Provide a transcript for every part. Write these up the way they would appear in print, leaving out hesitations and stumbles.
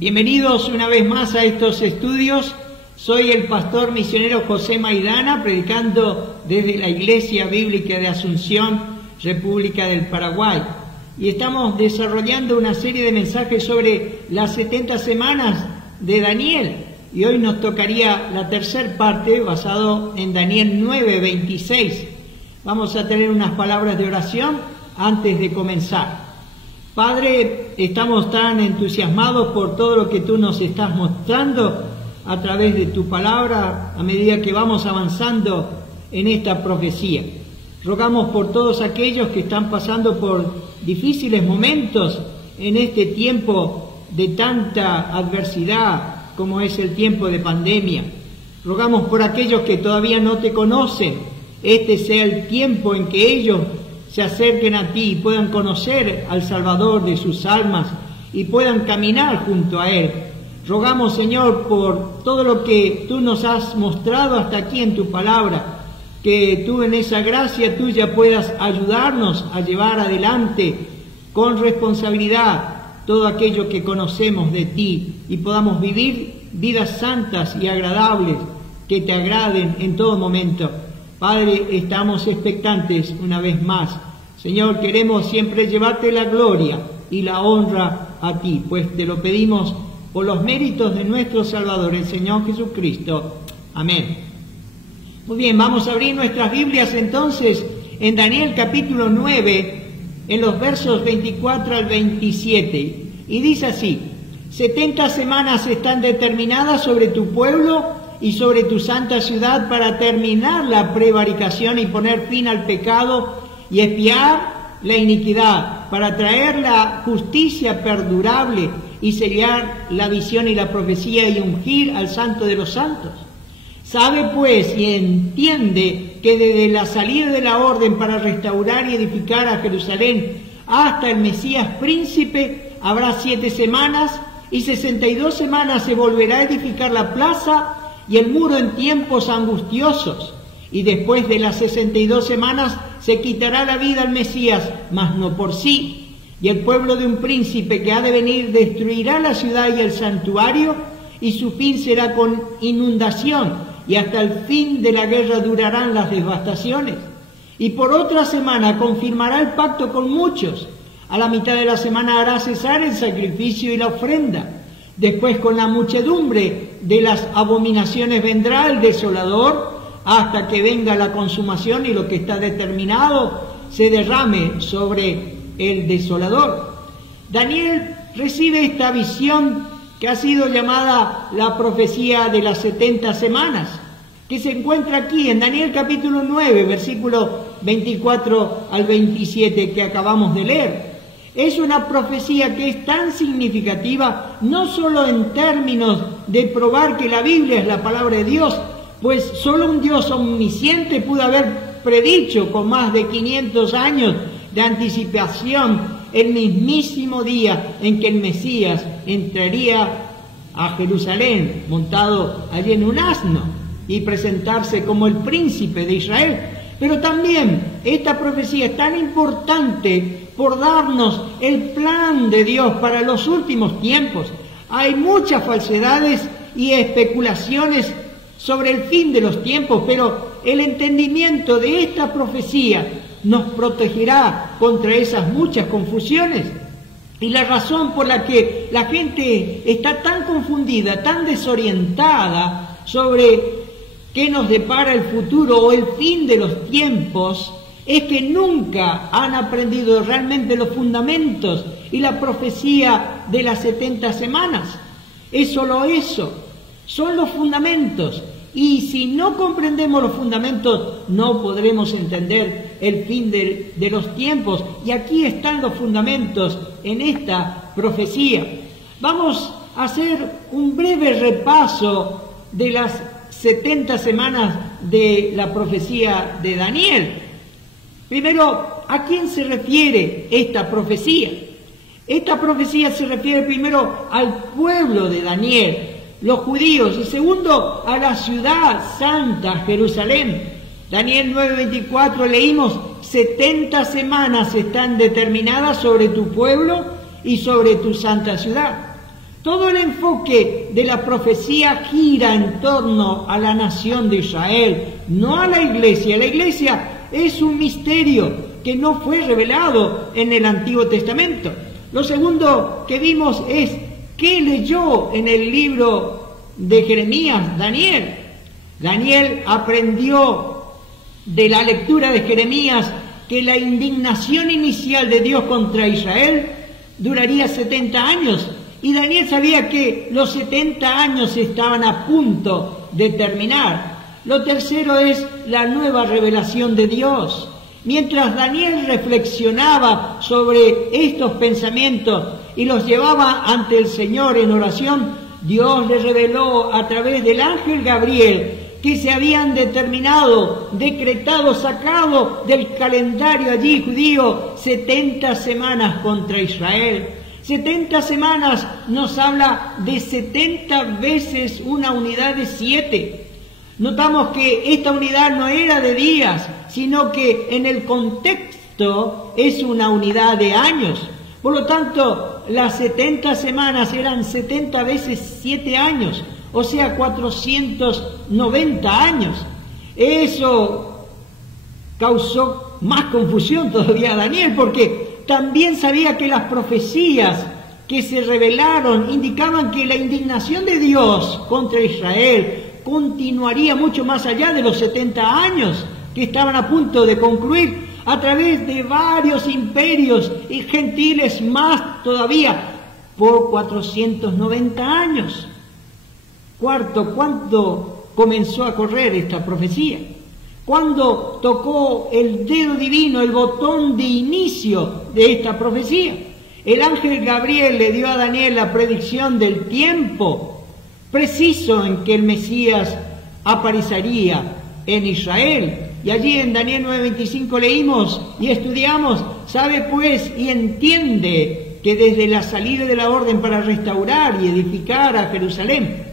Bienvenidos una vez más a estos estudios. Soy el pastor misionero José Maidana, predicando desde la Iglesia Bíblica de Asunción, República del Paraguay. Y estamos desarrollando una serie de mensajes sobre las 70 semanas de Daniel. Y hoy nos tocaría la tercera parte, basado en Daniel 9:26. Vamos a tener unas palabras de oración antes de comenzar. Padre, estamos tan entusiasmados por todo lo que tú nos estás mostrando a través de tu palabra a medida que vamos avanzando en esta profecía. Rogamos por todos aquellos que están pasando por difíciles momentos en este tiempo de tanta adversidad como es el tiempo de pandemia. Rogamos por aquellos que todavía no te conocen, este sea el tiempo en que ellos se acerquen a ti y puedan conocer al Salvador de sus almas y puedan caminar junto a Él. Rogamos, Señor, por todo lo que tú nos has mostrado hasta aquí en tu palabra, que tú en esa gracia tuya puedas ayudarnos a llevar adelante con responsabilidad todo aquello que conocemos de ti y podamos vivir vidas santas y agradables que te agraden en todo momento. Padre, estamos expectantes una vez más. Señor, queremos siempre llevarte la gloria y la honra a ti, pues te lo pedimos por los méritos de nuestro Salvador, el Señor Jesucristo. Amén. Muy bien, vamos a abrir nuestras Biblias entonces en Daniel capítulo 9, en los versos 24 al 27. Y dice así: 70 semanas están determinadas sobre tu pueblo y sobre tu santa ciudad para terminar la prevaricación y poner fin al pecado y expiar la iniquidad, para traer la justicia perdurable y sellar la visión y la profecía y ungir al santo de los santos. Sabe pues y entiende que desde la salida de la orden para restaurar y edificar a Jerusalén hasta el Mesías príncipe habrá 7 semanas y 62 semanas se volverá a edificar la plaza y el muro en tiempos angustiosos, y después de las 62 semanas se quitará la vida al Mesías, mas no por sí, y el pueblo de un príncipe que ha de venir destruirá la ciudad y el santuario, y su fin será con inundación, y hasta el fin de la guerra durarán las devastaciones. Y por otra semana confirmará el pacto con muchos, a la mitad de la semana hará cesar el sacrificio y la ofrenda. Después con la muchedumbre de las abominaciones vendrá el desolador hasta que venga la consumación y lo que está determinado se derrame sobre el desolador. Daniel recibe esta visión que ha sido llamada la profecía de las 70 semanas, que se encuentra aquí en Daniel capítulo 9, versículo 24 al 27 que acabamos de leer. Es una profecía que es tan significativa, no solo en términos de probar que la Biblia es la palabra de Dios, pues solo un Dios omnisciente pudo haber predicho con más de 500 años de anticipación el mismísimo día en que el Mesías entraría a Jerusalén montado allí en un asno y presentarse como el príncipe de Israel. Pero también esta profecía es tan importante por darnos el plan de Dios para los últimos tiempos. Hay muchas falsedades y especulaciones sobre el fin de los tiempos, pero el entendimiento de esta profecía nos protegerá contra esas muchas confusiones. Y la razón por la que la gente está tan confundida, tan desorientada sobre qué nos depara el futuro o el fin de los tiempos, es que nunca han aprendido realmente los fundamentos y la profecía de las 70 semanas. Es solo eso, son los fundamentos. Y si no comprendemos los fundamentos, no podremos entender el fin de los tiempos. Y aquí están los fundamentos en esta profecía. Vamos a hacer un breve repaso de las 70 semanas de la profecía de Daniel. Primero, ¿a quién se refiere esta profecía? Esta profecía se refiere primero al pueblo de Daniel, los judíos, y segundo, a la ciudad santa, Jerusalén. Daniel 9:24 leímos: 70 semanas están determinadas sobre tu pueblo y sobre tu santa ciudad. Todo el enfoque de la profecía gira en torno a la nación de Israel, no a la iglesia. La iglesia es un misterio que no fue revelado en el Antiguo Testamento. Lo segundo que vimos es qué leyó en el libro de Jeremías Daniel. Daniel aprendió de la lectura de Jeremías que la indignación inicial de Dios contra Israel duraría 70 años. Y Daniel sabía que los 70 años estaban a punto de terminar. Lo tercero es la nueva revelación de Dios. Mientras Daniel reflexionaba sobre estos pensamientos y los llevaba ante el Señor en oración, Dios le reveló a través del ángel Gabriel que se habían determinado, decretado, sacado del calendario allí judío 70 semanas contra Israel. 70 semanas nos habla de 70 veces una unidad de 7. Notamos que esta unidad no era de días, sino que en el contexto es una unidad de años. Por lo tanto, las 70 semanas eran 70 veces 7 años, o sea, 490 años. Eso causó más confusión todavía a Daniel, porque también sabía que las profecías que se revelaron indicaban que la indignación de Dios contra Israel continuaría mucho más allá de los 70 años que estaban a punto de concluir, a través de varios imperios y gentiles más todavía, por 490 años. Cuarto, ¿cuándo comenzó a correr esta profecía? ¿Cuándo tocó el dedo divino, el botón de inicio de esta profecía? El ángel Gabriel le dio a Daniel la predicción del tiempo preciso en que el Mesías aparecería en Israel. Y allí en Daniel 9:25 leímos y estudiamos: sabe pues y entiende que desde la salida de la orden para restaurar y edificar a Jerusalén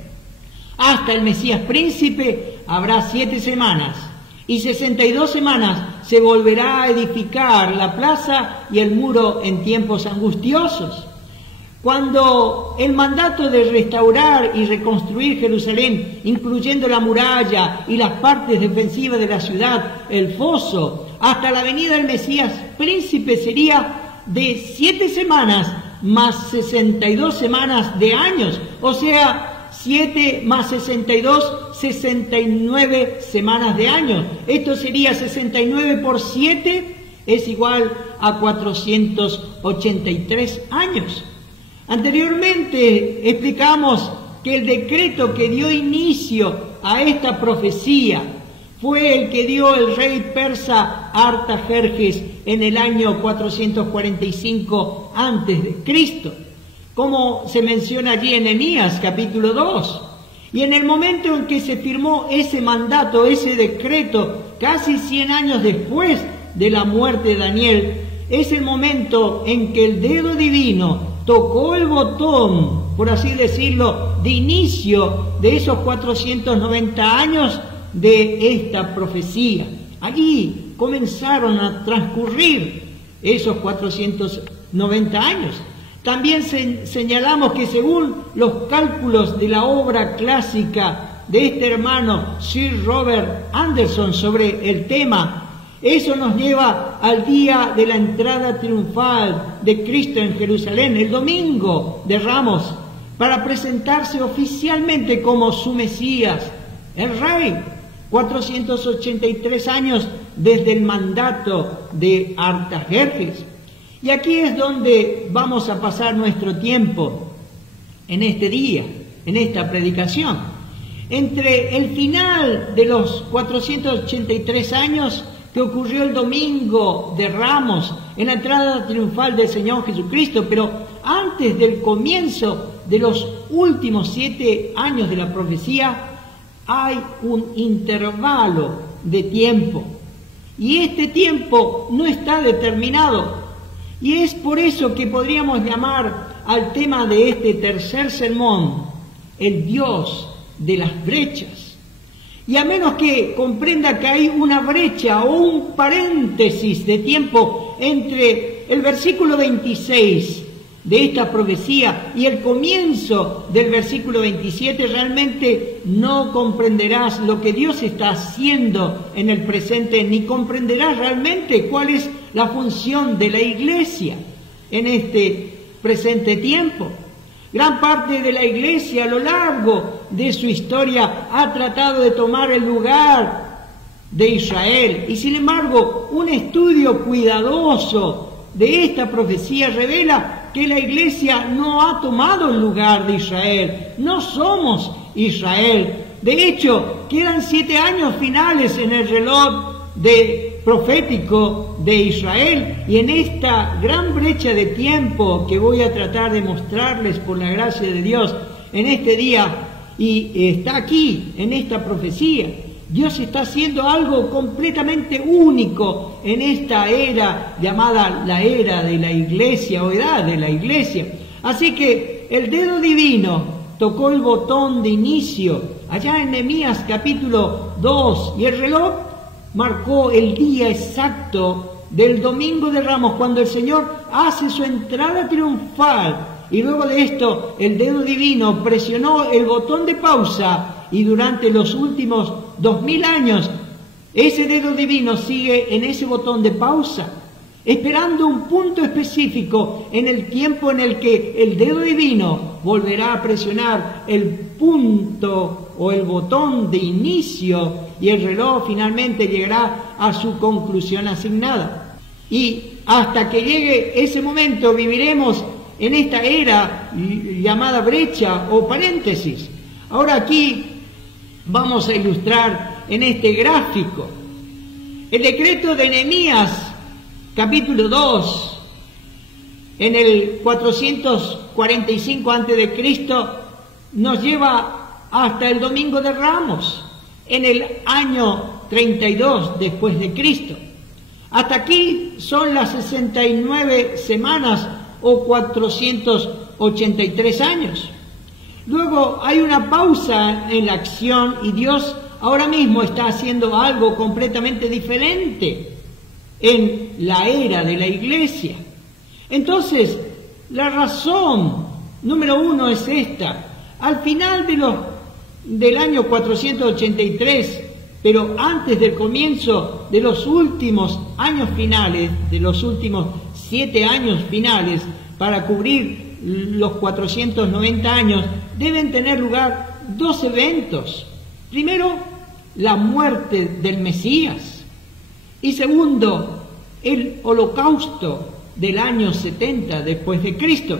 hasta el Mesías príncipe habrá 7 semanas, y 62 semanas se volverá a edificar la plaza y el muro en tiempos angustiosos. Cuando el mandato de restaurar y reconstruir Jerusalén, incluyendo la muralla y las partes defensivas de la ciudad, el foso, hasta la venida del Mesías príncipe, sería de 7 semanas más 62 semanas de años, o sea, 7 más 62, 69 semanas de años. Esto sería 69 por 7, es igual a 483 años. Anteriormente explicamos que el decreto que dio inicio a esta profecía fue el que dio el rey persa Artajerjes en el año 445 a.C., como se menciona allí en Nehemías capítulo 2. Y en el momento en que se firmó ese mandato, ese decreto, casi 100 años después de la muerte de Daniel, es el momento en que el dedo divino tocó el botón, por así decirlo, de inicio de esos 490 años de esta profecía. Allí comenzaron a transcurrir esos 490 años. También señalamos que según los cálculos de la obra clásica de este hermano Sir Robert Anderson sobre el tema, eso nos lleva al día de la entrada triunfal de Cristo en Jerusalén, el domingo de Ramos, para presentarse oficialmente como su Mesías, el Rey. 483 años desde el mandato de Artajerjes. Y aquí es donde vamos a pasar nuestro tiempo en este día, en esta predicación. Entre el final de los 483 años que ocurrió el domingo de Ramos, en la entrada triunfal del Señor Jesucristo, pero antes del comienzo de los últimos 7 años de la profecía, hay un intervalo de tiempo. Y este tiempo no está determinado. Y es por eso que podríamos llamar al tema de este tercer sermón el Dios de las brechas. Y a menos que comprenda que hay una brecha o un paréntesis de tiempo entre el versículo 26 de esta profecía y el comienzo del versículo 27, realmente no comprenderás lo que Dios está haciendo en el presente, ni comprenderás realmente cuál es la función de la iglesia en este presente tiempo. Gran parte de la iglesia a lo largo de su historia ha tratado de tomar el lugar de Israel, y sin embargo un estudio cuidadoso de esta profecía revela que la iglesia no ha tomado el lugar de Israel. No somos Israel. De hecho, quedan 7 años finales en el reloj profético de Israel, y en esta gran brecha de tiempo que voy a tratar de mostrarles por la gracia de Dios en este día, y está aquí en esta profecía, Dios está haciendo algo completamente único en esta era llamada la era de la iglesia o edad de la iglesia. Así que el dedo divino tocó el botón de inicio allá en Nehemías capítulo 2, y el reloj marcó el día exacto del Domingo de Ramos, cuando el Señor hace su entrada triunfal. Y luego de esto, el dedo divino presionó el botón de pausa, y durante los últimos 2000 años, ese dedo divino sigue en ese botón de pausa, esperando un punto específico en el tiempo en el que el dedo divino volverá a presionar el punto o el botón de inicio, y el reloj finalmente llegará a su conclusión asignada. Y hasta que llegue ese momento viviremos en esta era llamada brecha o paréntesis. Ahora aquí vamos a ilustrar en este gráfico el decreto de Nehemías capítulo 2 en el 445 a.C. nos lleva hasta el Domingo de Ramos en el año 32 después de Cristo. Hasta aquí son las 69 semanas o 483 años. Luego hay una pausa en la acción, y Dios ahora mismo está haciendo algo completamente diferente en la era de la iglesia. Entonces, la razón número 1 es esta. Al final del año 483, pero antes del comienzo de los últimos años finales, de los últimos 7 años finales, para cubrir los 490 años, deben tener lugar 2 eventos. Primero, la muerte del Mesías, y segundo, el holocausto del año 70 después de Cristo.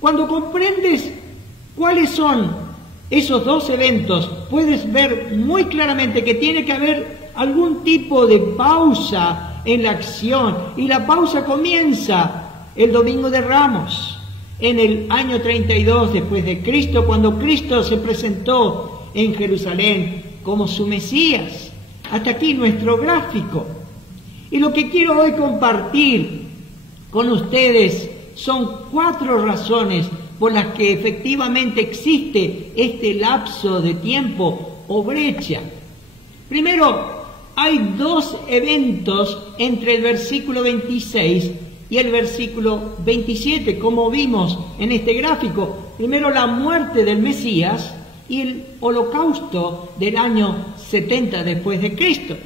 Cuando comprendes cuáles son esos 2 eventos, puedes ver muy claramente que tiene que haber algún tipo de pausa en la acción, y la pausa comienza el Domingo de Ramos, en el año 32 después de Cristo, cuando Cristo se presentó en Jerusalén como su Mesías. Hasta aquí nuestro gráfico. Y lo que quiero hoy compartir con ustedes son 4 razones por las que efectivamente existe este lapso de tiempo o brecha. Primero, hay 2 eventos entre el versículo 26 y el versículo 27, como vimos en este gráfico. Primero, la muerte del Mesías y el holocausto del año 70 después de Cristo.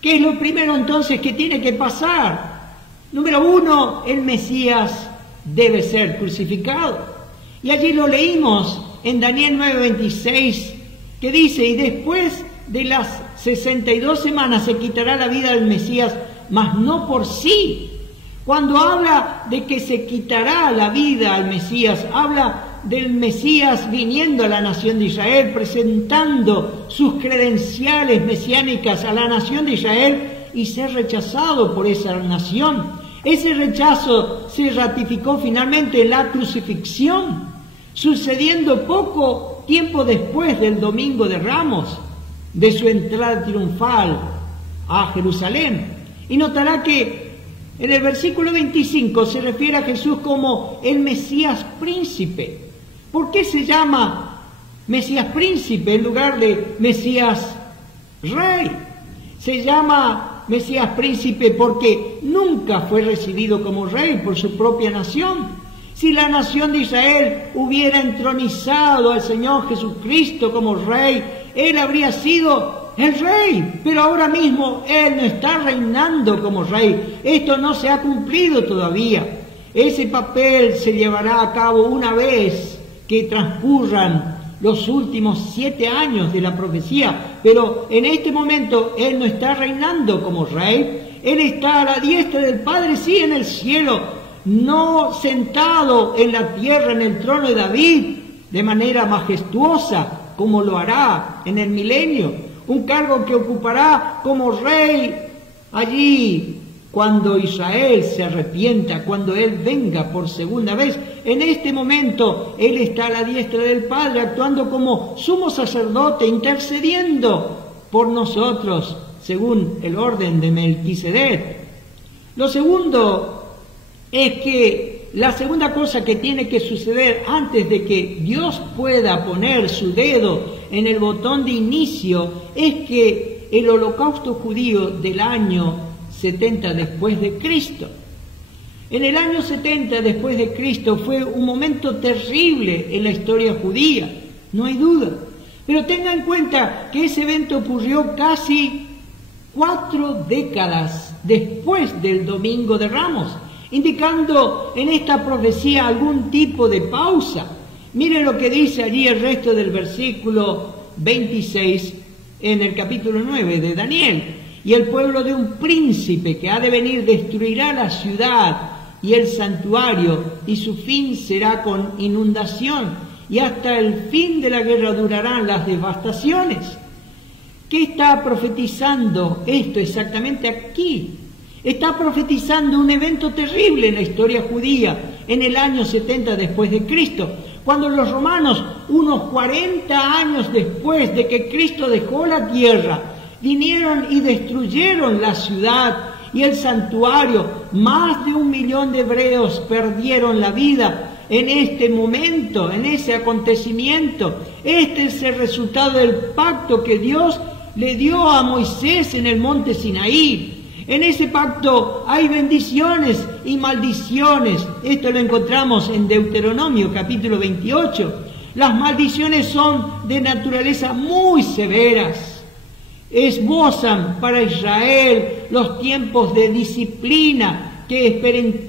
¿Qué es lo primero entonces que tiene que pasar? Número 1, el Mesías debe ser crucificado. Y allí lo leímos en Daniel 9:26, que dice: y después de las 62 semanas se quitará la vida del Mesías, mas no por sí. Cuando habla de que se quitará la vida al Mesías, habla del Mesías viniendo a la nación de Israel, presentando sus credenciales mesiánicas a la nación de Israel, y ser rechazado por esa nación. Ese rechazo se ratificó finalmente en la crucifixión, sucediendo poco tiempo después del Domingo de Ramos, de su entrada triunfal a Jerusalén. Y notará que en el versículo 25 se refiere a Jesús como el Mesías príncipe. ¿Por qué se llama Mesías príncipe en lugar de Mesías rey? Se llama Mesías príncipe porque nunca fue recibido como rey por su propia nación. Si la nación de Israel hubiera entronizado al Señor Jesucristo como rey, Él habría sido el rey, pero ahora mismo Él no está reinando como rey. Esto no se ha cumplido todavía. Ese papel se llevará a cabo una vez que transcurran los últimos 7 años de la profecía, pero en este momento Él no está reinando como rey. Él está a la diestra del Padre, sí, en el cielo, no sentado en la tierra, en el trono de David, de manera majestuosa, como lo hará en el milenio, un cargo que ocupará como rey allí cuando Israel se arrepienta, cuando Él venga por segunda vez. En este momento Él está a la diestra del Padre, actuando como sumo sacerdote, intercediendo por nosotros, según el orden de Melquisedec. Lo segundo es que la segunda cosa que tiene que suceder antes de que Dios pueda poner su dedo en el botón de inicio es que el holocausto judío del año 70 después de Cristo. En el año 70 después de Cristo fue un momento terrible en la historia judía, no hay duda. Pero tenga en cuenta que ese evento ocurrió casi 4 décadas después del Domingo de Ramos, indicando en esta profecía algún tipo de pausa. Mire lo que dice allí el resto del versículo 26 en el capítulo 9 de Daniel. Y el pueblo de un príncipe que ha de venir destruirá la ciudad y el santuario, y su fin será con inundación, y hasta el fin de la guerra durarán las devastaciones. ¿Qué está profetizando esto exactamente aquí? Está profetizando un evento terrible en la historia judía, en el año 70 después de Cristo, cuando los romanos, unos 40 años después de que Cristo dejó la tierra, vinieron y destruyeron la ciudad y el santuario. Más de 1 millón de hebreos perdieron la vida en este momento, en ese acontecimiento. Este es el resultado del pacto que Dios le dio a Moisés en el monte Sinaí. En ese pacto hay bendiciones y maldiciones. Esto lo encontramos en Deuteronomio capítulo 28. Las maldiciones son de naturaleza muy severas. Esbozan para Israel los tiempos de disciplina que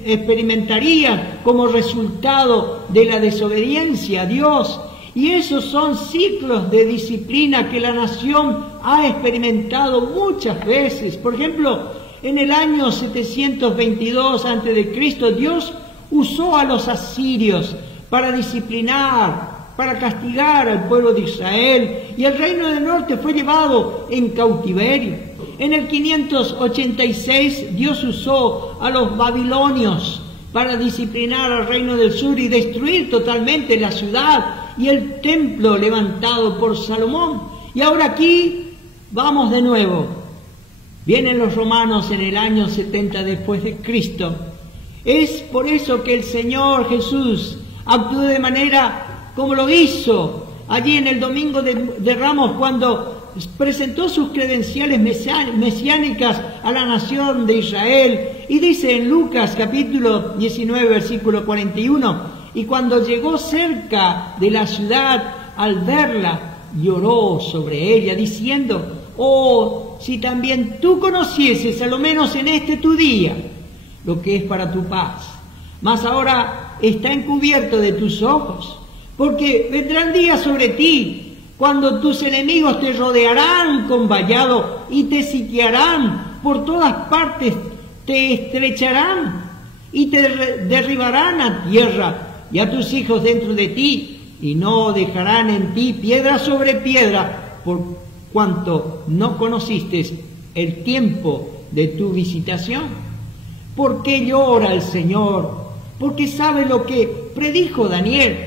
experimentarían como resultado de la desobediencia a Dios. Y esos son ciclos de disciplina que la nación ha experimentado muchas veces. Por ejemplo, en el año 722 a.C., Dios usó a los asirios para disciplinar, para castigar al pueblo de Israel, y el reino del norte fue llevado en cautiverio. En el 586 Dios usó a los babilonios para disciplinar al reino del sur y destruir totalmente la ciudad y el templo levantado por Salomón. Y ahora aquí vamos de nuevo. Vienen los romanos en el año 70 después de Cristo. Es por eso que el Señor Jesús actuó de manera como lo hizo allí en el Domingo de Ramos, cuando presentó sus credenciales mesiánicas a la nación de Israel. Y dice en Lucas capítulo 19, versículo 41, y cuando llegó cerca de la ciudad, al verla, lloró sobre ella, diciendo: oh, si también tú conocieses, a lo menos en este tu día, lo que es para tu paz. Mas ahora está encubierto de tus ojos, porque vendrán días sobre ti, cuando tus enemigos te rodearán con vallado y te sitiarán por todas partes, te estrecharán y te derribarán a tierra y a tus hijos dentro de ti, y no dejarán en ti piedra sobre piedra, por cuanto no conociste el tiempo de tu visitación. ¿Por qué llora el Señor? Porque sabe lo que predijo Daniel.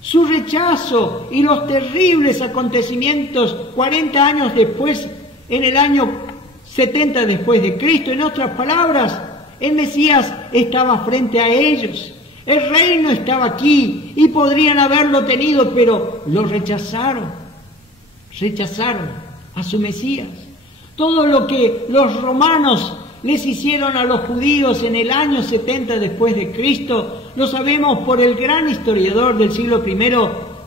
Su rechazo y los terribles acontecimientos 40 años después, en el año 70 después de Cristo. En otras palabras, el Mesías estaba frente a ellos. El reino estaba aquí y podrían haberlo tenido, pero lo rechazaron. Rechazaron a su Mesías. Todo lo que los romanos les hicieron a los judíos en el año 70 después de Cristo lo sabemos por el gran historiador del siglo I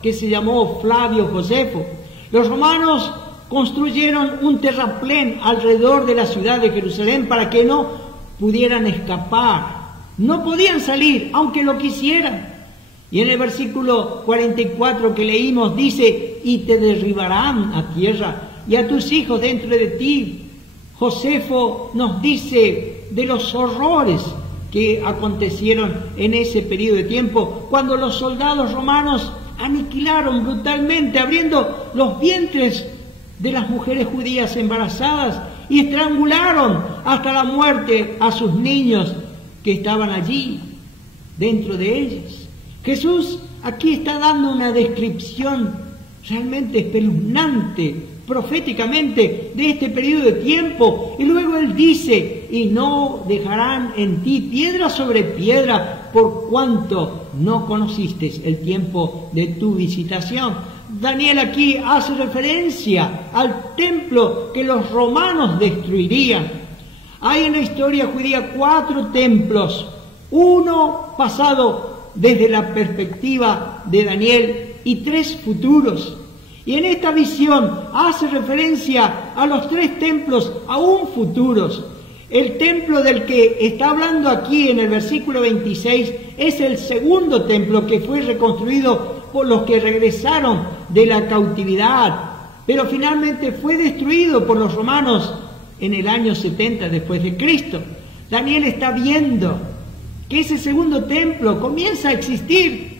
que se llamó Flavio Josefo. Los romanos construyeron un terraplén alrededor de la ciudad de Jerusalén para que no pudieran escapar. No podían salir, aunque lo quisieran. Y en el versículo 44 que leímos dice, y te derribarán a tierra, y a tus hijos dentro de ti. Josefo nos dice de los horrores que acontecieron en ese periodo de tiempo, cuando los soldados romanos aniquilaron brutalmente, abriendo los vientres de las mujeres judías embarazadas y estrangularon hasta la muerte a sus niños que estaban allí, dentro de ellos. Jesús aquí está dando una descripción realmente espeluznante, proféticamente, de este periodo de tiempo. Y luego Él dice, y no dejarán en ti piedra sobre piedra, por cuanto no conociste el tiempo de tu visitación. Daniel aquí hace referencia al templo que los romanos destruirían. Hay en la historia judía 4 templos, uno pasado desde la perspectiva de Daniel y 3 futuros. Y en esta visión hace referencia a los 3 templos aún futuros. El templo del que está hablando aquí en el versículo 26 es el segundo templo que fue reconstruido por los que regresaron de la cautividad, pero finalmente fue destruido por los romanos en el año 70 después de Cristo. Daniel está viendo que ese segundo templo comienza a existir,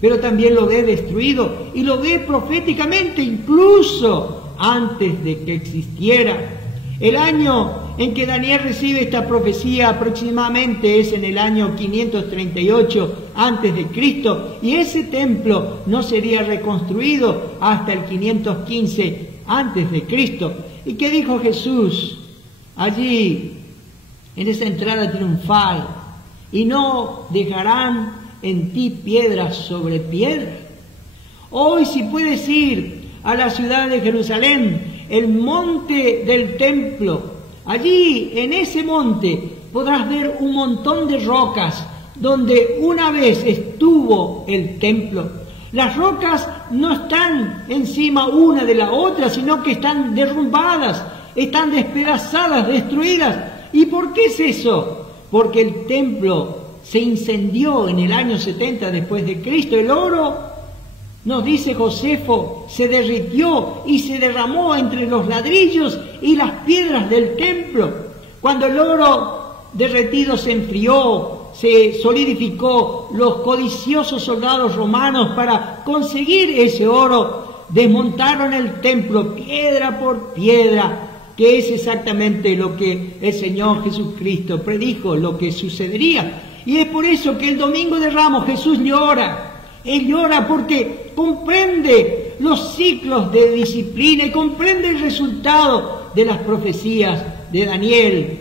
pero también lo ve destruido y lo ve proféticamente incluso antes de que existiera. El año en que Daniel recibe esta profecía aproximadamente es en el año 538 antes de Cristo, y ese templo no sería reconstruido hasta el 515 antes de Cristo. ¿Y qué dijo Jesús allí en esa entrada triunfal? Y no dejarán en ti piedra sobre piedra. Hoy, si puedes ir a la ciudad de Jerusalén, el monte del templo, allí en ese monte podrás ver un montón de rocas donde una vez estuvo el templo. Las rocas no están encima una de la otra, sino que están derrumbadas, están despedazadas, destruidas. ¿Y por qué es eso? Porque el templo se incendió en el año 70 después de Cristo. El oro, nos dice Josefo, se derritió y se derramó entre los ladrillos y las piedras del templo. Cuando el oro derretido se enfrió, se solidificó, los codiciosos soldados romanos, para conseguir ese oro, desmontaron el templo piedra por piedra, que es exactamente lo que el Señor Jesucristo predijo, lo que sucedería. Y es por eso que el Domingo de Ramos Jesús llora. Él llora porque comprende los ciclos de disciplina y comprende el resultado de las profecías de Daniel.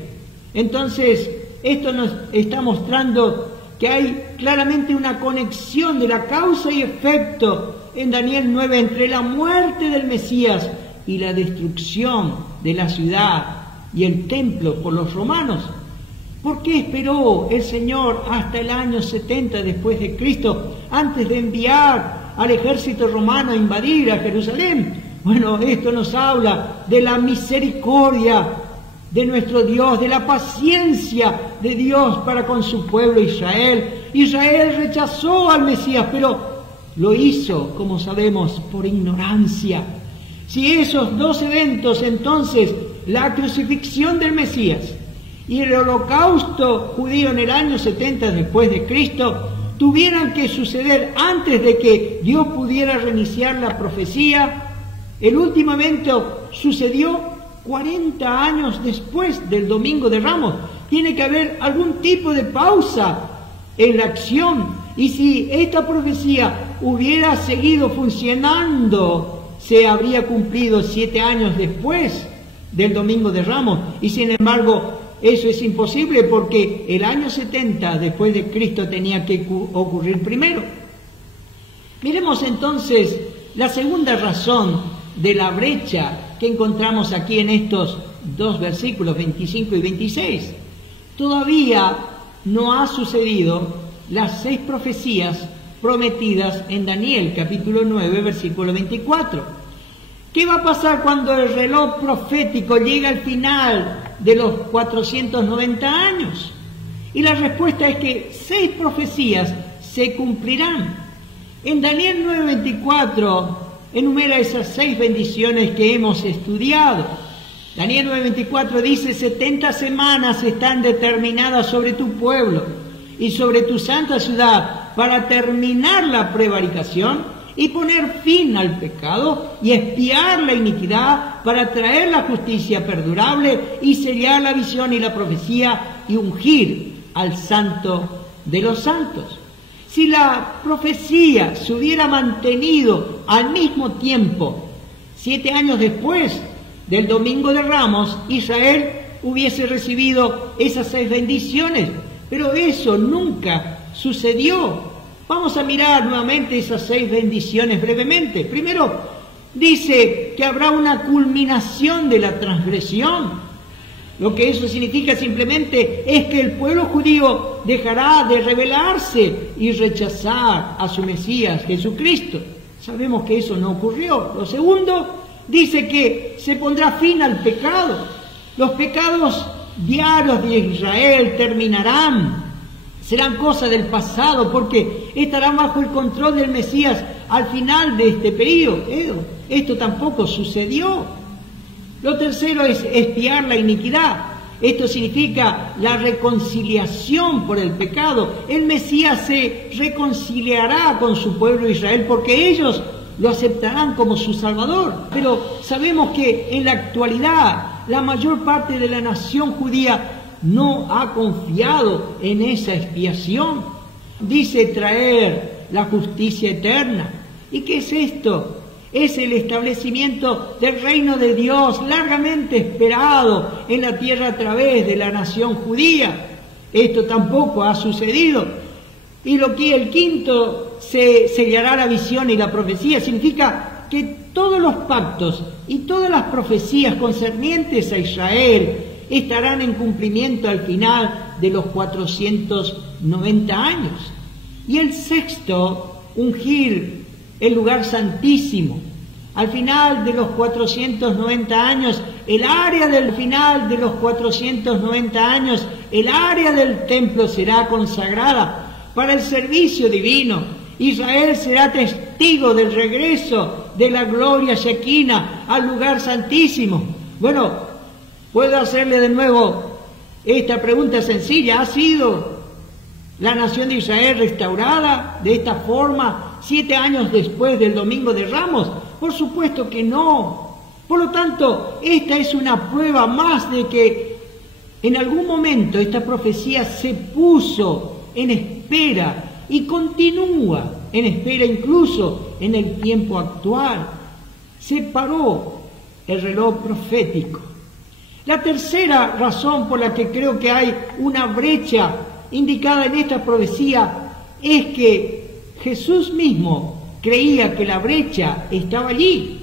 Entonces, esto nos está mostrando que hay claramente una conexión de la causa y efecto en Daniel 9 entre la muerte del Mesías y la destrucción de la ciudad y el templo por los romanos. ¿Por qué esperó el Señor hasta el año 70 después de Cristo antes de enviar al ejército romano a invadir a Jerusalén? Bueno, esto nos habla de la misericordia de nuestro Dios, de la paciencia de Dios para con su pueblo Israel. Israel rechazó al Mesías, pero lo hizo, como sabemos, por ignorancia. Si esos 2 eventos, entonces, la crucifixión del Mesías y el holocausto judío en el año 70 después de Cristo, tuvieran que suceder antes de que Dios pudiera reiniciar la profecía, el último evento sucedió 40 años después del Domingo de Ramos. Tiene que haber algún tipo de pausa en la acción, y si esta profecía hubiera seguido funcionando, se habría cumplido 7 años después del Domingo de Ramos, y sin embargo eso es imposible porque el año 70 después de Cristo tenía que ocurrir primero. Miremos entonces la segunda razón de la brecha que encontramos aquí en estos 2 versículos 25 y 26. Todavía no ha sucedido las 6 profecías prometidas en Daniel, capítulo 9, versículo 24. ¿Qué va a pasar cuando el reloj profético llegue al final de los 490 años? Y la respuesta es que 6 profecías se cumplirán. En Daniel 9:24 enumera esas 6 bendiciones que hemos estudiado. Daniel 9:24 dice: 70 semanas están determinadas sobre tu pueblo y sobre tu santa ciudad para terminar la prevaricación y poner fin al pecado y expiar la iniquidad, para traer la justicia perdurable y sellar la visión y la profecía y ungir al santo de los santos. Si la profecía se hubiera mantenido al mismo tiempo, 7 años después del Domingo de Ramos, Israel hubiese recibido esas 6 bendiciones, pero eso nunca sucedió. Vamos a mirar nuevamente esas 6 bendiciones brevemente. Primero, dice que habrá una culminación de la transgresión. Lo que eso significa simplemente es que el pueblo judío dejará de rebelarse y rechazar a su Mesías, Jesucristo. Sabemos que eso no ocurrió. Lo segundo, dice que se pondrá fin al pecado. Los pecados diarios de Israel terminarán. Serán cosas del pasado porque estarán bajo el control del Mesías al final de este periodo. Esto tampoco sucedió. Lo tercero es expiar la iniquidad. Esto significa la reconciliación por el pecado. El Mesías se reconciliará con su pueblo Israel porque ellos lo aceptarán como su Salvador. Pero sabemos que en la actualidad la mayor parte de la nación judía no ha confiado en esa expiación. Dice traer la justicia eterna. ¿Y qué es esto? Es el establecimiento del reino de Dios largamente esperado en la tierra a través de la nación judía. Esto tampoco ha sucedido. Y lo que el quinto, se sellará la visión y la profecía, significa que todos los pactos y todas las profecías concernientes a Israel estarán en cumplimiento al final de los 490 años. Y el sexto, ungir el lugar santísimo. Al final de los 490 años, el área del final de los 490 años, el área del templo será consagrada para el servicio divino. Israel será testigo del regreso de la gloria Shekinah al lugar santísimo. Bueno, puedo hacerle de nuevo esta pregunta sencilla. ¿Ha sido la nación de Israel restaurada de esta forma 7 años después del Domingo de Ramos? Por supuesto que no. Por lo tanto, esta es una prueba más de que en algún momento esta profecía se puso en espera y continúa en espera incluso en el tiempo actual. Se paró el reloj profético. La tercera razón por la que creo que hay una brecha indicada en esta profecía es que Jesús mismo creía que la brecha estaba allí.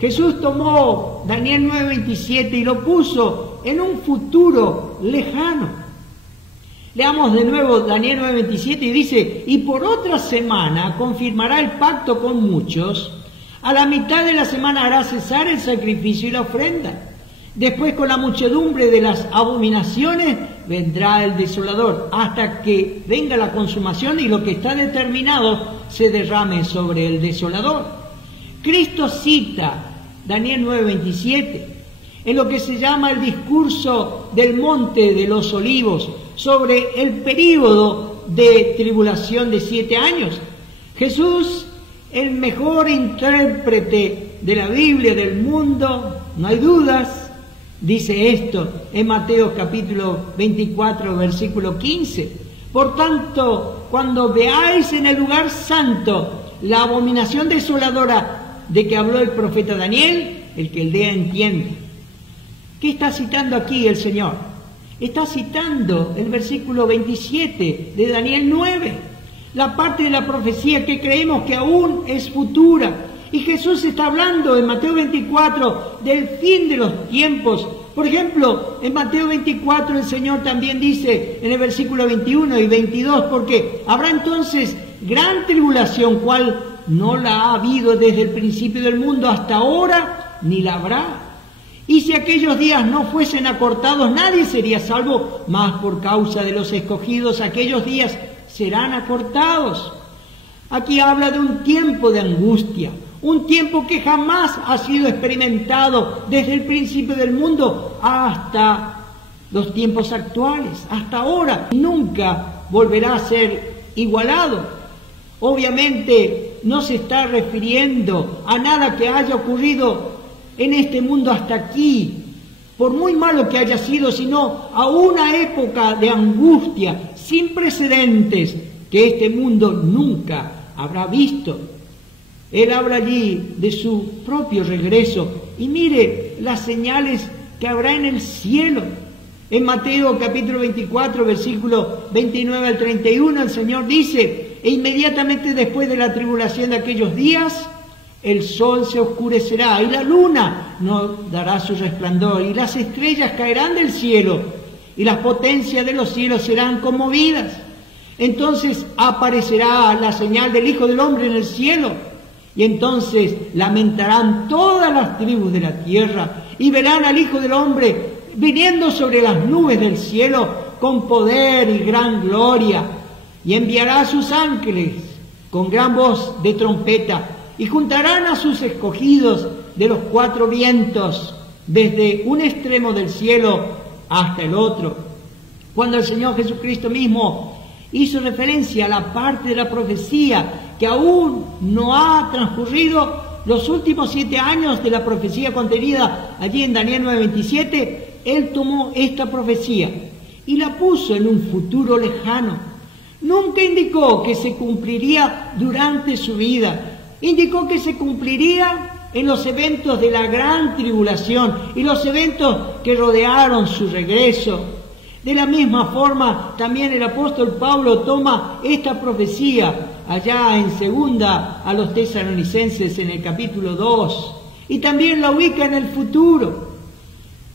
Jesús tomó Daniel 9:27 y lo puso en un futuro lejano. Leamos de nuevo Daniel 9:27 y dice: y por otra semana confirmará el pacto con muchos, a la mitad de la semana hará cesar el sacrificio y la ofrenda. Después, con la muchedumbre de las abominaciones, vendrá el desolador, hasta que venga la consumación y lo que está determinado se derrame sobre el desolador. Cristo cita Daniel 9:27 en lo que se llama el discurso del Monte de los Olivos sobre el período de tribulación de 7 años. Jesús, el mejor intérprete de la Biblia del mundo, no hay dudas, dice esto en Mateo capítulo 24, versículo 15. Por tanto, cuando veáis en el lugar santo la abominación desoladora de que habló el profeta Daniel, el que lea entiende. ¿Qué está citando aquí el Señor? Está citando el versículo 27 de Daniel 9, la parte de la profecía que creemos que aún es futura. Y Jesús está hablando en Mateo 24 del fin de los tiempos. Por ejemplo, en Mateo 24 el Señor también dice en el versículo 21 y 22, porque habrá entonces gran tribulación, cual no la ha habido desde el principio del mundo hasta ahora, ni la habrá. Y si aquellos días no fuesen acortados, nadie sería salvo, mas por causa de los escogidos aquellos días serán acortados. Aquí habla de un tiempo de angustia, un tiempo que jamás ha sido experimentado desde el principio del mundo hasta los tiempos actuales, hasta ahora. Nunca volverá a ser igualado. Obviamente no se está refiriendo a nada que haya ocurrido en este mundo hasta aquí, por muy malo que haya sido, sino a una época de angustia sin precedentes que este mundo nunca habrá visto. Él habla allí de su propio regreso y mire las señales que habrá en el cielo. En Mateo capítulo 24, versículo 29 al 31, el Señor dice: e inmediatamente después de la tribulación de aquellos días, el sol se oscurecerá y la luna no dará su resplandor y las estrellas caerán del cielo y las potencias de los cielos serán conmovidas. Entonces aparecerá la señal del Hijo del Hombre en el cielo y entonces lamentarán todas las tribus de la tierra y verán al Hijo del Hombre viniendo sobre las nubes del cielo con poder y gran gloria, y enviará a sus ángeles con gran voz de trompeta, y juntarán a sus escogidos de los cuatro vientos, desde un extremo del cielo hasta el otro. Cuando el Señor Jesucristo mismo hizo referencia a la parte de la profecía que aún no ha transcurrido, los últimos 7 años de la profecía contenida allí en Daniel 9:27, Él tomó esta profecía y la puso en un futuro lejano. Nunca indicó que se cumpliría durante su vida. Indicó que se cumpliría en los eventos de la gran tribulación y los eventos que rodearon su regreso. De la misma forma, también el apóstol Pablo toma esta profecía allá en segunda a los tesalonicenses en el capítulo 2 y también la ubica en el futuro.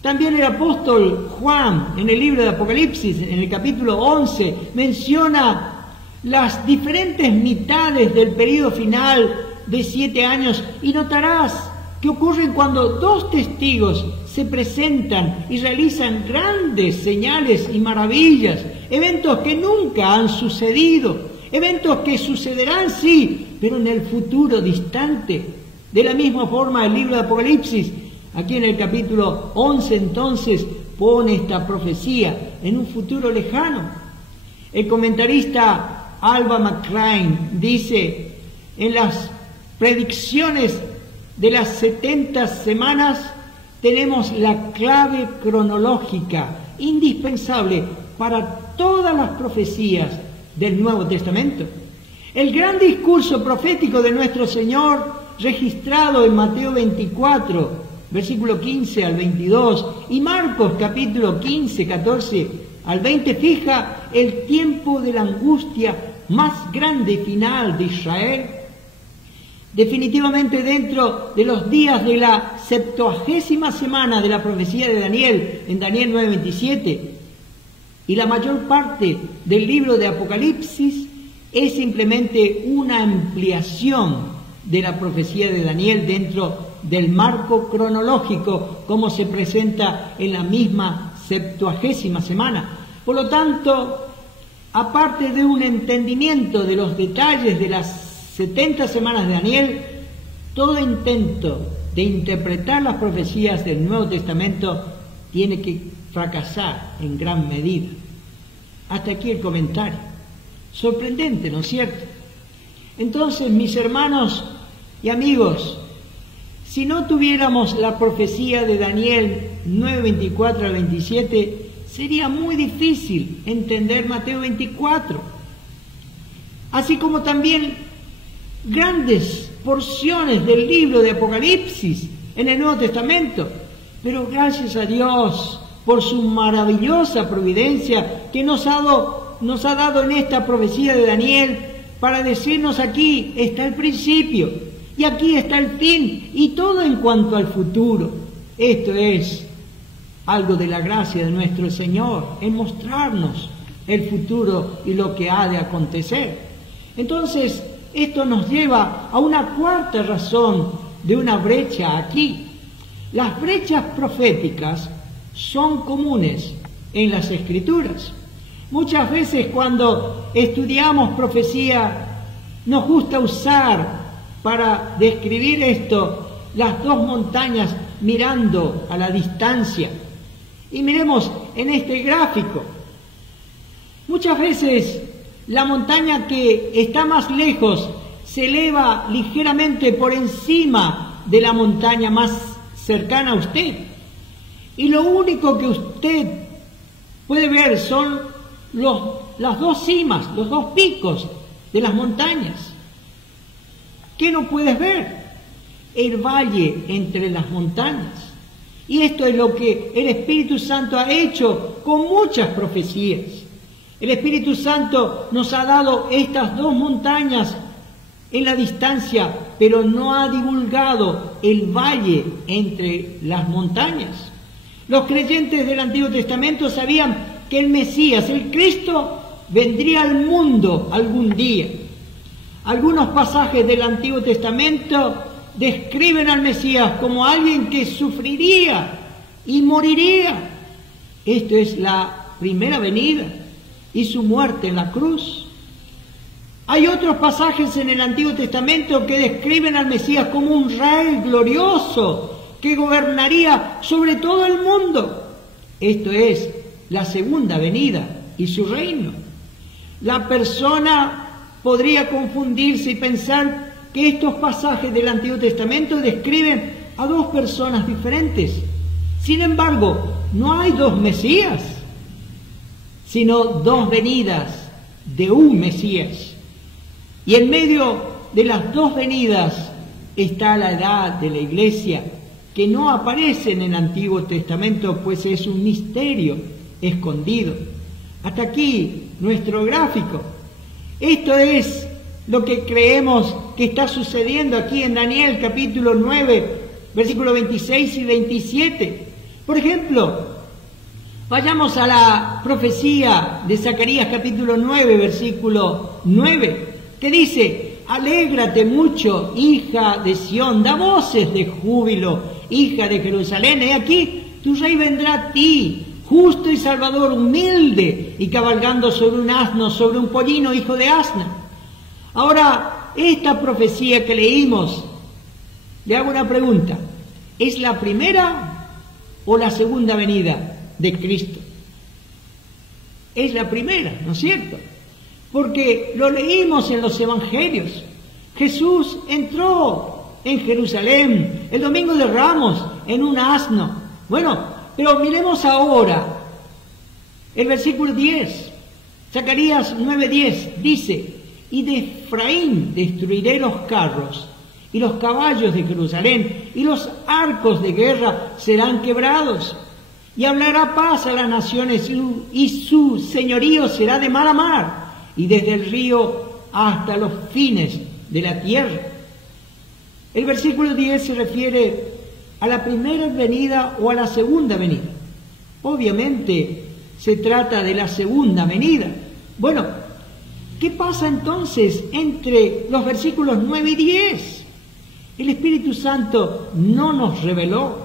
También el apóstol Juan en el libro de Apocalipsis, en el capítulo 11, menciona las diferentes mitades del periodo final de 7 años y notarás que ocurren cuando 2 testigos se presentan y realizan grandes señales y maravillas, eventos que nunca han sucedido, eventos que sucederán sí, pero en el futuro distante. De la misma forma el libro de Apocalipsis, aquí en el capítulo 11 entonces, pone esta profecía en un futuro lejano. El comentarista Alba McClain dice: en las predicciones de las 70 semanas tenemos la clave cronológica indispensable para todas las profecías del Nuevo Testamento. El gran discurso profético de nuestro Señor, registrado en Mateo 24, versículo 15 al 22, y Marcos capítulo 15, 14 al 20, fija el tiempo de la angustia más grande final de Israel. Definitivamente dentro de los días de la 70ª semana de la profecía de Daniel, en Daniel 9:27, y la mayor parte del libro de Apocalipsis es simplemente una ampliación de la profecía de Daniel dentro del marco cronológico como se presenta en la misma 70ª semana. Por lo tanto, aparte de un entendimiento de los detalles de las 70 semanas de Daniel, todo intento de interpretar las profecías del Nuevo Testamento tiene que fracasar en gran medida. Hasta aquí el comentario. Sorprendente, ¿no es cierto? Entonces, mis hermanos y amigos, si no tuviéramos la profecía de Daniel 9:24 al 27, sería muy difícil entender Mateo 24. Así como también grandes porciones del libro de Apocalipsis en el Nuevo Testamento. Pero gracias a Dios por su maravillosa providencia que nos ha dado en esta profecía de Daniel para decirnos: aquí está el principio, Y aquí está el fin y todo en cuanto al futuro. Esto es algo de la gracia de nuestro Señor, en mostrarnos el futuro y lo que ha de acontecer. Entonces, esto nos lleva a una cuarta razón de una brecha aquí. Las brechas proféticas son comunes en las Escrituras. Muchas veces cuando estudiamos profecía nos gusta usar para describir esto las dos montañas mirando a la distancia. Y miremos en este gráfico. Muchas veces la montaña que está más lejos se eleva ligeramente por encima de la montaña más cercana a usted. Y lo único que usted puede ver son las dos cimas, los dos picos de las montañas. ¿Qué no puedes ver? El valle entre las montañas. Y esto es lo que el Espíritu Santo ha hecho con muchas profecías. El Espíritu Santo nos ha dado estas dos montañas en la distancia, pero no ha divulgado el valle entre las montañas. Los creyentes del Antiguo Testamento sabían que el Mesías, el Cristo, vendría al mundo algún día. Algunos pasajes del Antiguo Testamento describen al Mesías como alguien que sufriría y moriría. Esto es la primera venida y su muerte en la cruz. Hay otros pasajes en el Antiguo Testamento que describen al Mesías como un rey glorioso que gobernaría sobre todo el mundo. Esto es la segunda venida y su reino. La persona podría confundirse y pensar que estos pasajes del Antiguo Testamento describen a dos personas diferentes. Sin embargo, no hay dos Mesías, sino dos venidas de un Mesías. Y en medio de las dos venidas está la edad de la Iglesia, que no aparece en el Antiguo Testamento, pues es un misterio escondido. Hasta aquí nuestro gráfico. Esto es lo que creemos que está sucediendo aquí en Daniel capítulo 9, versículos 26 y 27. Por ejemplo, vayamos a la profecía de Zacarías capítulo 9, versículo 9, que dice: alégrate mucho, hija de Sión, da voces de júbilo, hija de Jerusalén. He aquí, tu rey vendrá a ti, justo y salvador, humilde, y cabalgando sobre un asno, sobre un pollino, hijo de asna. Ahora, esta profecía que leímos, le hago una pregunta: ¿es la primera o la segunda venida de Cristo? Es la primera, ¿no es cierto? Porque lo leímos en los evangelios. Jesús entró en Jerusalén el domingo de Ramos en un asno. Bueno, pero miremos ahora el versículo 10. Zacarías 9:10 dice: y de Efraín destruiré los carros y los caballos de Jerusalén, y los arcos de guerra serán quebrados. Y hablará paz a las naciones, y su señorío será de mar a mar, y desde el río hasta los fines de la tierra. El versículo 10 se refiere a la primera venida o a la segunda venida. Obviamente se trata de la segunda venida. Bueno, ¿qué pasa entonces entre los versículos 9 y 10? El Espíritu Santo no nos reveló.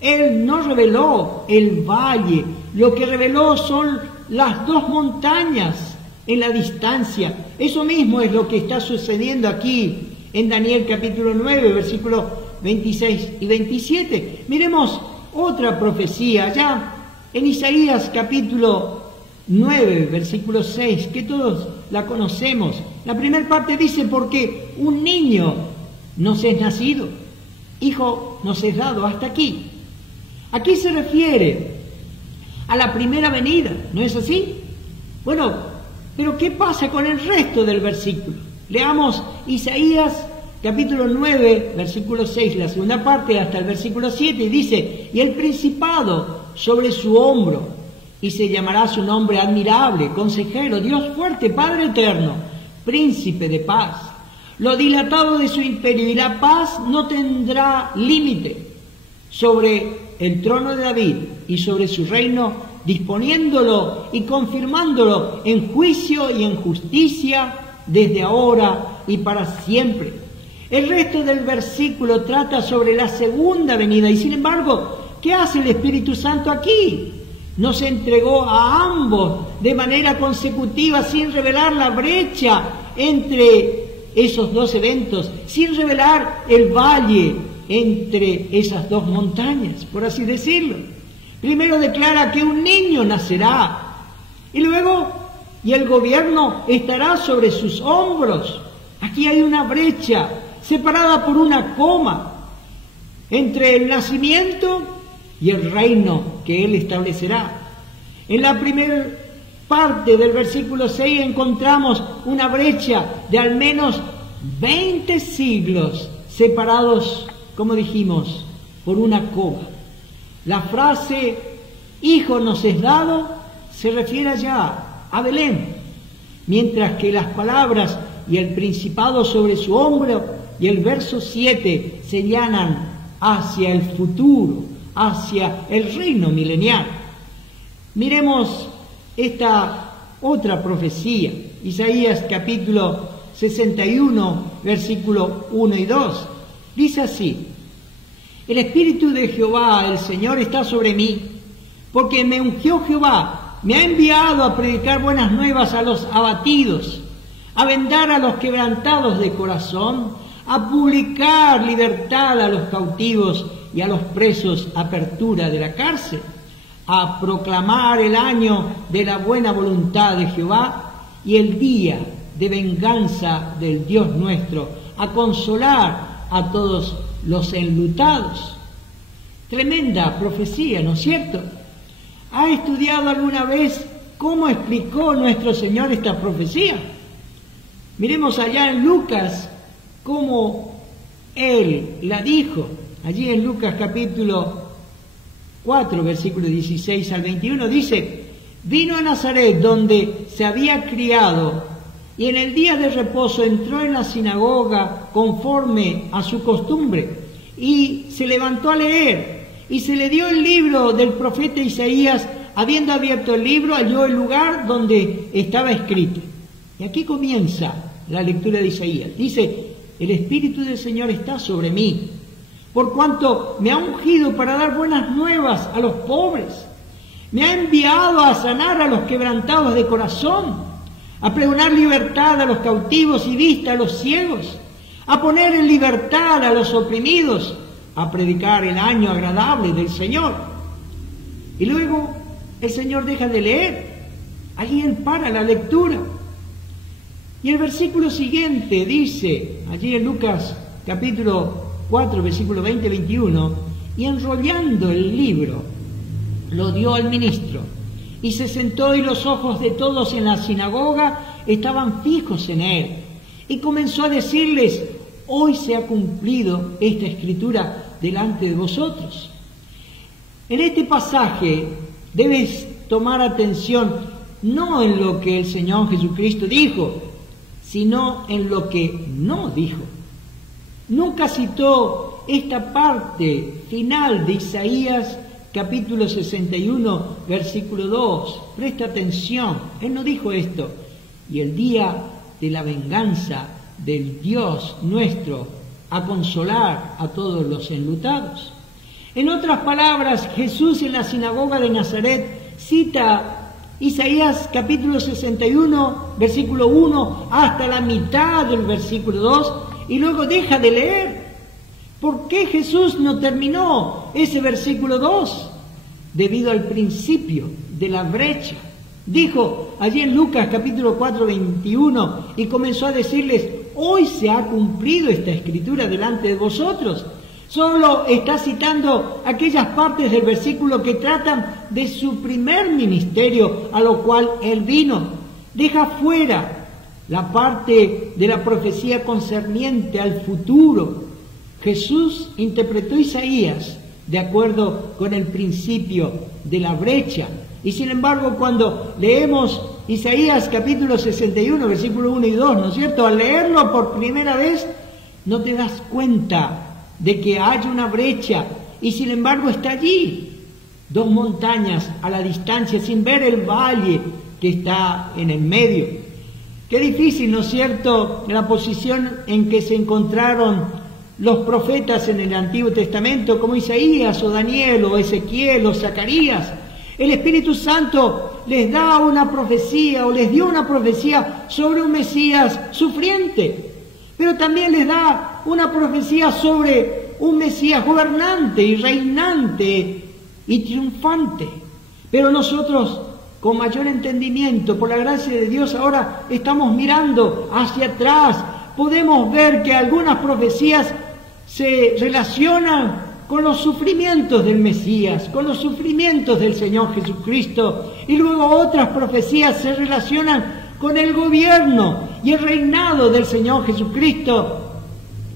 Él no reveló el valle. Lo que reveló son las dos montañas en la distancia. Eso mismo es lo que está sucediendo aquí en Daniel capítulo 9, versículos 26 y 27. Miremos otra profecía ya en Isaías capítulo 9, versículo 6, que todos la conocemos. La primera parte dice: porque un niño nos es nacido, hijo nos es dado. Hasta aquí. Aquí se refiere a la primera venida, ¿no es así? Bueno, pero ¿qué pasa con el resto del versículo? Leamos Isaías capítulo 9, versículo 6, la segunda parte hasta el versículo 7, y dice: y el principado sobre su hombro, y se llamará su nombre admirable, consejero, Dios fuerte, Padre eterno, príncipe de paz. lo dilatado de su imperio y la paz no tendrá límite sobre el trono de David y sobre su reino, disponiéndolo y confirmándolo en juicio y en justicia desde ahora y para siempre. El resto del versículo trata sobre la segunda venida y sin embargo, ¿qué hace el Espíritu Santo aquí? Nos entregó a ambos de manera consecutiva sin revelar la brecha entre esos dos eventos, sin revelar el valle entre esas dos montañas, por así decirlo. Primero declara que un niño nacerá y luego, y el gobierno estará sobre sus hombros. Aquí hay una brecha separada por una coma entre el nacimiento y el reino que él establecerá. En la primera parte del versículo 6 encontramos una brecha de al menos 20 siglos separados, como dijimos, por una coma. La frase hijo nos es dado se refiere allá a Belén, mientras que las palabras y el principado sobre su hombro y el verso 7 señalan hacia el futuro, hacia el reino milenial. Miremos esta otra profecía, Isaías capítulo 61, versículo 1 y 2. Dice así: el Espíritu de Jehová, el Señor, está sobre mí, porque me ungió Jehová, me ha enviado a predicar buenas nuevas a los abatidos, a vendar a los quebrantados de corazón, a publicar libertad a los cautivos y a los presos apertura de la cárcel, a proclamar el año de la buena voluntad de Jehová y el día de venganza del Dios nuestro, a consolar a todos los enlutados. Tremenda profecía, ¿no es cierto? ¿Ha estudiado alguna vez cómo explicó nuestro Señor esta profecía? Miremos allá en Lucas cómo Él la dijo. Allí en Lucas capítulo 4, versículo 16 al 21, dice: vino a Nazaret, donde se había criado, y en el día de reposo entró en la sinagoga conforme a su costumbre, y se levantó a leer, y se le dio el libro del profeta Isaías. Habiendo abierto el libro, halló el lugar donde estaba escrito. Y aquí comienza la lectura de Isaías. Dice: el Espíritu del Señor está sobre mí, por cuanto me ha ungido para dar buenas nuevas a los pobres. Me ha enviado a sanar a los quebrantados de corazón, a pregonar libertad a los cautivos y vista a los ciegos, a poner en libertad a los oprimidos, a predicar el año agradable del Señor. Y luego el Señor deja de leer. Allí Él para la lectura. Y el versículo siguiente dice, allí en Lucas capítulo 4, versículo 20-21, y enrollando el libro, lo dio al ministro, y se sentó, y los ojos de todos en la sinagoga estaban fijos en él. Y comenzó a decirles: hoy se ha cumplido esta escritura delante de vosotros. En este pasaje debes tomar atención no en lo que el Señor Jesucristo dijo, sino en lo que no dijo. Nunca citó esta parte final de Isaías capítulo 61, versículo 2. Presta atención, Él no dijo esto: y el día de la venganza del Dios nuestro, a consolar a todos los enlutados. En otras palabras, Jesús en la sinagoga de Nazaret cita Isaías capítulo 61, versículo 1, hasta la mitad del versículo 2, y luego deja de leer. ¿Por qué Jesús no terminó ese versículo 2? Debido al principio de la brecha. Dijo allí en Lucas capítulo 4, 21, y comenzó a decirles: hoy se ha cumplido esta escritura delante de vosotros. Solo está citando aquellas partes del versículo que tratan de su primer ministerio, a lo cual Él vino. Deja fuera la parte de la profecía concerniente al futuro. Jesús interpretó Isaías de acuerdo con el principio de la brecha. Y sin embargo, cuando leemos Isaías capítulo 61, versículo 1 y 2, ¿no es cierto? Al leerlo por primera vez, no te das cuenta de que hay una brecha, y sin embargo está allí, 2 montañas a la distancia, sin ver el valle que está en el medio. Qué difícil, ¿no es cierto?, la posición en que se encontraron los profetas en el Antiguo Testamento, como Isaías o Daniel o Ezequiel o Zacarías. El Espíritu Santo les da una profecía o les dio una profecía sobre un Mesías sufriente, pero también les da una profecía sobre un Mesías gobernante y reinante y triunfante. Pero nosotros, con mayor entendimiento, por la gracia de Dios, ahora estamos mirando hacia atrás. Podemos ver que algunas profecías se relacionan con los sufrimientos del Mesías, con los sufrimientos del Señor Jesucristo, y luego otras profecías se relacionan con el gobierno y el reinado del Señor Jesucristo,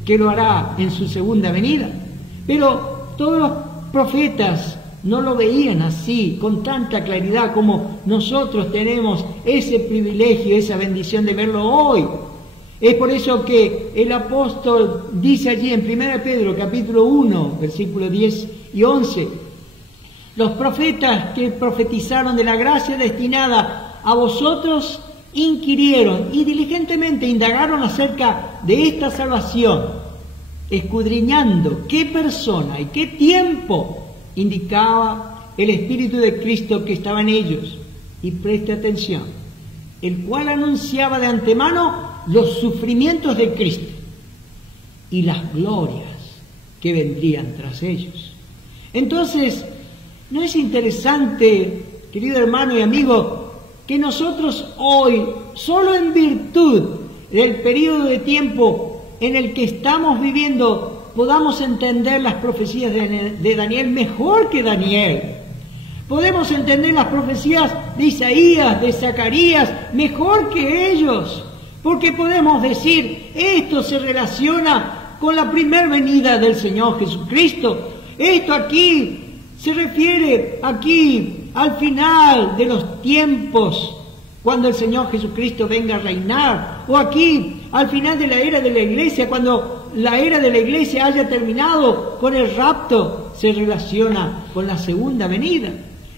que lo hará en su segunda venida. Pero todos los profetas no lo veían así, con tanta claridad como nosotros tenemos ese privilegio, esa bendición de verlo hoy. Es por eso que el apóstol dice allí en 1 Pedro capítulo 1, versículos 10 y 11, los profetas que profetizaron de la gracia destinada a vosotros inquirieron y diligentemente indagaron acerca de esta salvación, escudriñando qué persona y qué tiempo indicaba el Espíritu de Cristo que estaba en ellos. Y preste atención, el cual anunciaba de antemano los sufrimientos de Cristo y las glorias que vendrían tras ellos. Entonces, ¿no es interesante, querido hermano y amigo, que nosotros hoy, solo en virtud del periodo de tiempo en el que estamos viviendo, podamos entender las profecías de Daniel mejor que Daniel? Podemos entender las profecías de Isaías, de Zacarías, mejor que ellos, porque podemos decir, esto se relaciona con la primera venida del Señor Jesucristo. Esto aquí se refiere aquí al final de los tiempos, cuando el Señor Jesucristo venga a reinar, o aquí al final de la era de la iglesia, cuando la era de la iglesia haya terminado con el rapto, se relaciona con la segunda venida.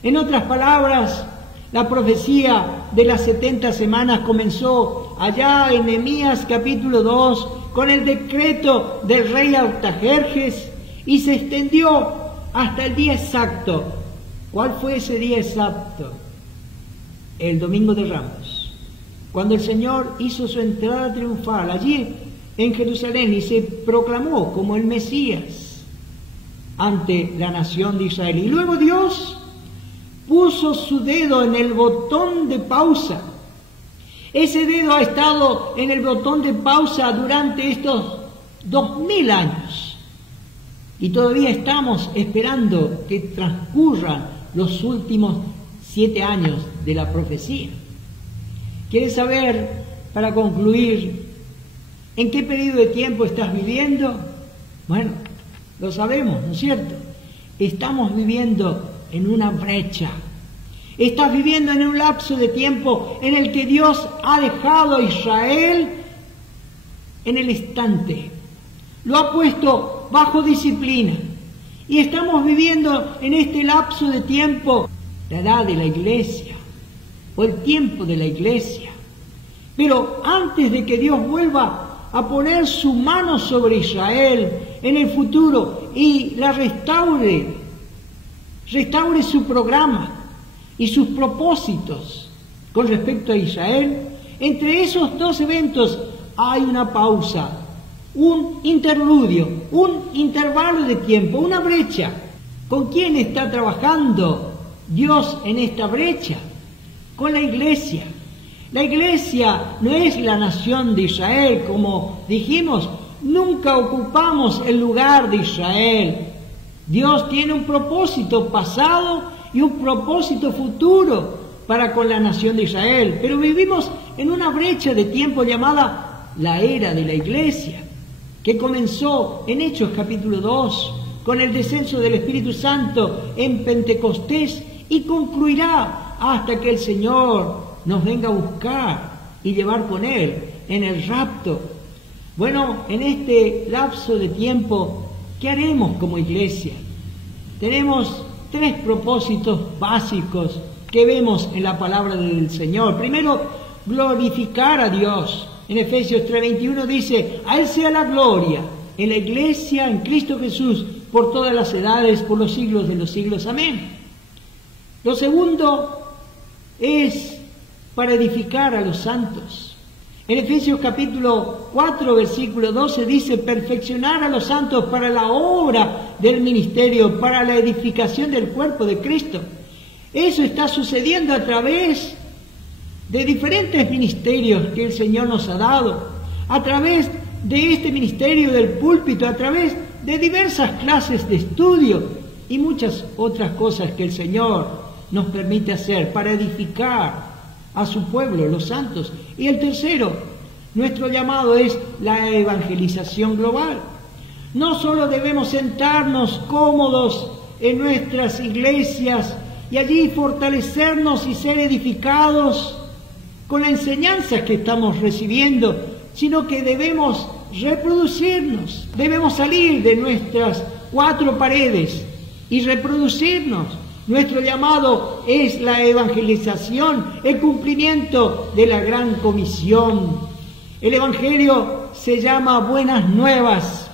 En otras palabras, la profecía de las 70 semanas comenzó allá en Nehemías capítulo 2 con el decreto del rey Artajerjes y se extendió hasta el día exacto. ¿Cuál fue ese día exacto? El Domingo de Ramos, cuando el Señor hizo su entrada triunfal allí en Jerusalén y se proclamó como el Mesías ante la nación de Israel. Y luego Dios puso su dedo en el botón de pausa. Ese dedo ha estado en el botón de pausa durante estos 2000 años. Y todavía estamos esperando que transcurran los últimos 7 años de la profecía. ¿Quieres saber, para concluir, en qué periodo de tiempo estás viviendo? Bueno, lo sabemos, ¿no es cierto? Estamos viviendo en una brecha. Estás viviendo en un lapso de tiempo en el que Dios ha dejado a Israel en el estante. Lo ha puesto bajo disciplina. Y estamos viviendo en este lapso de tiempo la edad de la iglesia o el tiempo de la iglesia. Pero antes de que Dios vuelva a poner su mano sobre Israel en el futuro y la restaure su programa y sus propósitos con respecto a Israel, entre esos 2 eventos hay una pausa, un interludio, un intervalo de tiempo, una brecha. ¿Con quién está trabajando Dios en esta brecha? Con la iglesia. La iglesia no es la nación de Israel, como dijimos, nunca ocupamos el lugar de Israel. Dios tiene un propósito pasado y un propósito futuro para con la nación de Israel, pero vivimos en una brecha de tiempo llamada la era de la iglesia, que comenzó en Hechos capítulo 2, con el descenso del Espíritu Santo en Pentecostés y concluirá hasta que el Señor nos venga a buscar y llevar con Él en el rapto. Bueno, en este lapso de tiempo, ¿qué haremos como iglesia? Tenemos 3 propósitos básicos que vemos en la palabra del Señor. Primero, glorificar a Dios. En Efesios 3:21 dice: a Él sea la gloria en la iglesia, en Cristo Jesús, por todas las edades, por los siglos de los siglos. Amén. Lo segundo es para edificar a los santos. En Efesios capítulo 4, versículo 12 dice: perfeccionar a los santos para la obra del ministerio, para la edificación del cuerpo de Cristo. Eso está sucediendo a través de diferentes ministerios que el Señor nos ha dado, a través de este ministerio del púlpito, a través de diversas clases de estudio y muchas otras cosas que el Señor nos permite hacer para edificar a su pueblo, los santos. Y el tercero, nuestro llamado es la evangelización global. No solo debemos sentarnos cómodos en nuestras iglesias y allí fortalecernos y ser edificados con la enseñanza que estamos recibiendo, sino que debemos reproducirnos, debemos salir de nuestras 4 paredes y reproducirnos. Nuestro llamado es la evangelización, el cumplimiento de la gran comisión. El Evangelio se llama Buenas Nuevas,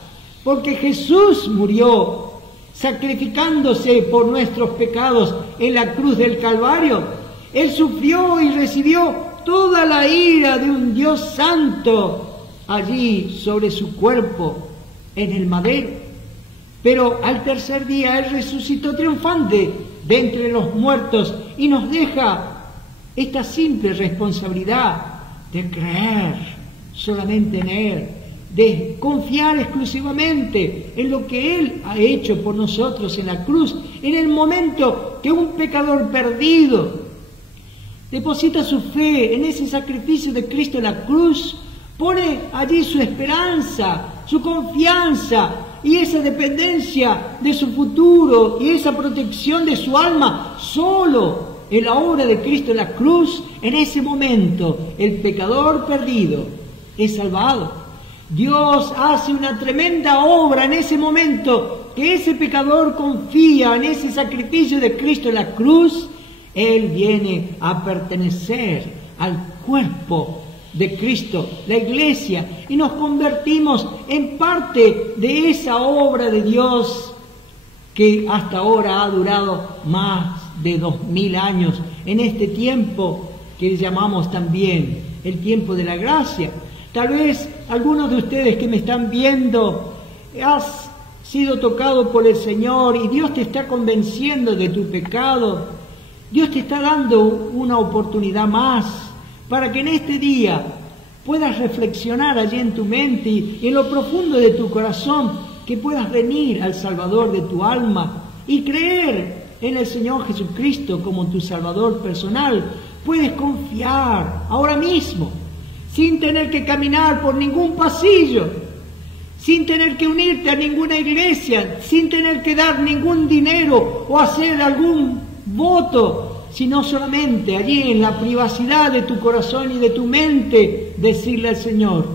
porque Jesús murió sacrificándose por nuestros pecados en la cruz del Calvario. Él sufrió y recibió toda la ira de un Dios santo allí sobre su cuerpo en el madero. Pero al tercer día Él resucitó triunfante de entre los muertos y nos deja esta simple responsabilidad de creer solamente en Él, de confiar exclusivamente en lo que Él ha hecho por nosotros en la cruz, en el momento que un pecador perdido deposita su fe en ese sacrificio de Cristo en la cruz, pone allí su esperanza, su confianza y esa dependencia de su futuro y esa protección de su alma solo en la obra de Cristo en la cruz. En ese momento el pecador perdido es salvado. Dios hace una tremenda obra en ese momento que ese pecador confía en ese sacrificio de Cristo en la cruz. Él viene a pertenecer al cuerpo de Cristo, la iglesia, y nos convertimos en parte de esa obra de Dios que hasta ahora ha durado más de 2000 años, en este tiempo que llamamos también el tiempo de la gracia. Tal vez algunos de ustedes que me están viendo has sido tocado por el Señor y Dios te está convenciendo de tu pecado. Dios te está dando una oportunidad más para que en este día puedas reflexionar allí en tu mente y en lo profundo de tu corazón, que puedas venir al Salvador de tu alma y creer en el Señor Jesucristo como tu Salvador personal. Puedes confiar ahora mismo, sin tener que caminar por ningún pasillo, sin tener que unirte a ninguna iglesia, sin tener que dar ningún dinero o hacer algún voto, sino solamente allí en la privacidad de tu corazón y de tu mente decirle al Señor: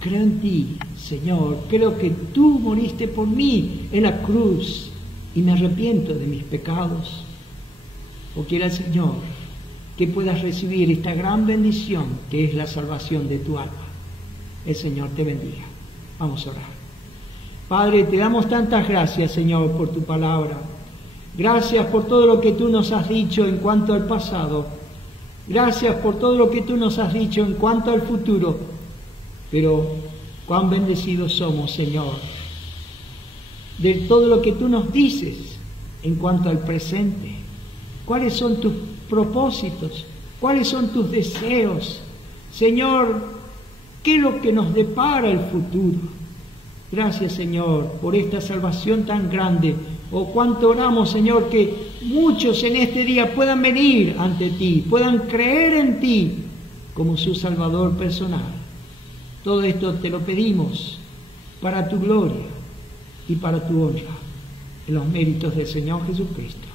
creo en ti, Señor, creo que tú moriste por mí en la cruz y me arrepiento de mis pecados. O quiera el Señor que puedas recibir esta gran bendición que es la salvación de tu alma. El Señor te bendiga. Vamos a orar. Padre, te damos tantas gracias, Señor, por tu palabra. Gracias por todo lo que tú nos has dicho en cuanto al pasado. Gracias por todo lo que tú nos has dicho en cuanto al futuro. Pero cuán bendecidos somos, Señor, de todo lo que tú nos dices en cuanto al presente. ¿Cuáles son tus propósitos? ¿Cuáles son tus deseos? Señor, ¿qué es lo que nos depara el futuro? Gracias, Señor, por esta salvación tan grande. Oh, cuánto oramos, Señor, que muchos en este día puedan venir ante ti, puedan creer en ti como su Salvador personal. Todo esto te lo pedimos para tu gloria y para tu honra. los méritos del Señor Jesucristo.